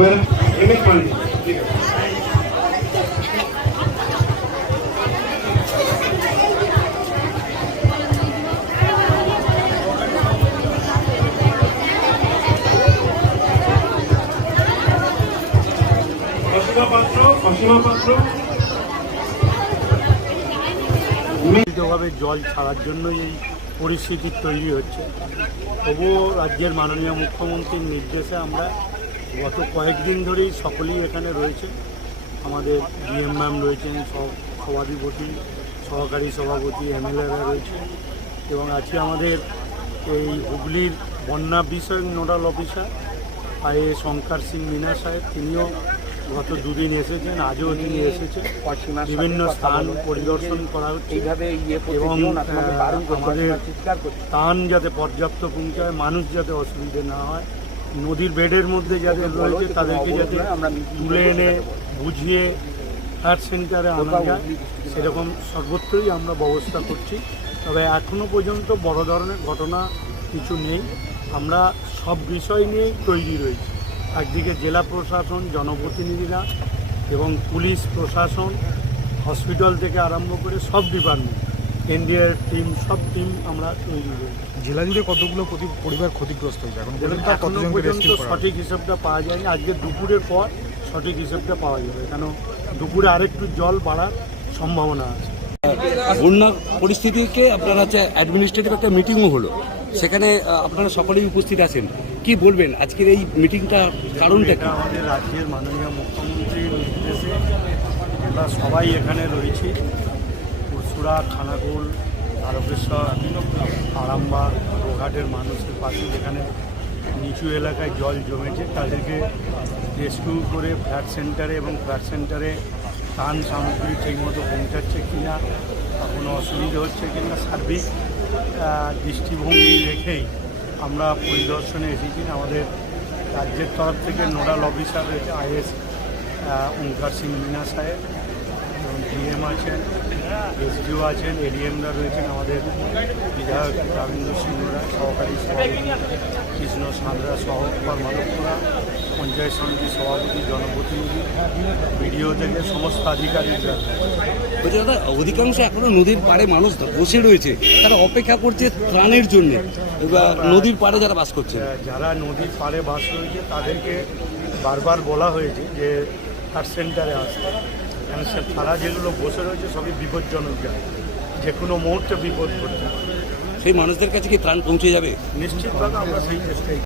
একবার নিয়মিতভাবে জল ছাড়ার জন্যই এই পরিস্থিতি তৈরি হচ্ছে। তবুও রাজ্যের মাননীয় মুখ্যমন্ত্রীর নির্দেশে আমরা গত কয়েকদিন ধরেই সকলেই এখানে রয়েছে। আমাদের ডিএম ম্যাম রয়েছেন সভাধিপতি সহকারী সভাপতি এমএলএরা রয়েছে এবং আজকে আমাদের এই হুগলির বন্যা বিষয়ক nodal officer IA Shankar Singh Meena সাহেব তিনিও গত দুদিন এসেছেন আজও তিনি এসেছেন। বিভিন্ন স্থান পরিদর্শন করা হচ্ছে ইয়ে এবং, আমাদের- ত্রাণ যাতে পর্যাপ্ত পৌঁছায় মানুষ যাতে অসুবিধে না হয় নদীর বেডের মধ্যে যাদের রয়েছে তাদেরকে যাতে আমরা তুলে এনে বুঝিয়ে হেলথ সেন্টারে আনা যায় সেরকম সর্বত্রই আমরা ব্যবস্থা করছি। তবে এখনও পর্যন্ত বড় ধরনের ঘটনা কিছু নেই। আমরা সব বিষয় নিয়েই তৈরি রয়েছি। একদিকে জেলা প্রশাসন জনপ্রতিনিধিরা এবং পুলিশ প্রশাসন হসপিটাল থেকে আরম্ভ করে সব ডিপার্টমেন্ট। এনডিআর টিম সব টিম আমরা তৈরি রয়েছি জেলা জুড়ে কতগুলো প্রতি- পরিবার ক্ষতিগ্রস্ত হয়েছে? এখন পর্যন্ত এখনও পর্যন্ত রেস্কিউ করা সঠিক হিসাবটা পাওয়া যায়নি। আজকে দুপুরের পর সঠিক হিসাবটা পাওয়া যাবে। কেন? দুপুরে আরেকটু জল বাড়ার সম্ভাবনা আছে। বন্যা পরিস্থিতিকে আপনারা হচ্ছে অ্যাডমিনিস্ট্রেটিভ একটা মিটিংও হলো। সেখানে আপনারা সকলেই উপস্থিত আছেন। কি বলবেন? আজকের এই মিটিংটা কারণটা কি? আমাদের রাজ্যের মাননীয় মুখ্যমন্ত্রীর নির্দেশে আমরা সবাই এখানে রয়েছি। পুরসুরা খানাকুল তারকেশ্বর আরামবাগ গোঘাটের মানুষের পাশে যেখানে নিচু এলাকায় জল জমেছে তাদেরকে রেস্কিউ করে ফ্ল্যাট সেন্টারে এবং ফ্ল্যাট সেন্টারে ত্রাণ সামগ্রী ঠিকমতো পৌঁছাচ্ছে কি না কোনো অসুবিধা হচ্ছে কিনা সার্বিক আহ, দৃষ্টিভঙ্গি রেখেই আমরা পরিদর্শনে এসেছি। আমাদের রাজ্যের তরফ থেকে নোডাল অফিসার রয়েছে আইএস ওঙ্কার সিং মিনা সাহেব। ডিএম আছেন এসডিও আছেন এডিএমরা রয়েছেন আমাদের বিধায়ক রবীন্দ্র সিংহ রায় সহকারী কৃষ্ণ সাঁতরা সহ কর্মাধ্যক্ষরা পঞ্চায়েত সমিতির সভাপতি জনপ্রতিনিধি বিডিও থেকে সমস্ত আধিকারিকরা। বলছি দাদা অধিকাংশ এখনও নদীর পাড়ে মানুষ বসে রয়েছে। তারা অপেক্ষা করছে ত্রাণের জন্য। নদীর পাড়ে যারা বাস করছে। যারা নদীর পাড়ে বাস রয়েছে তাদেরকে বারবার বলা হয়েছে যে হার্ট সেন্টারে আসতে। কারণ সে তারা যেগুলো বসে রয়েছে সবই বিপজ্জনক যায় যে কোনো মুহূর্তে বিপদ ঘটতে পারে। সেই মানুষদের কাছে কি প্রাণ পৌঁছে যাবে? নিশ্চিতভাবে আমরা সেই চেষ্টাই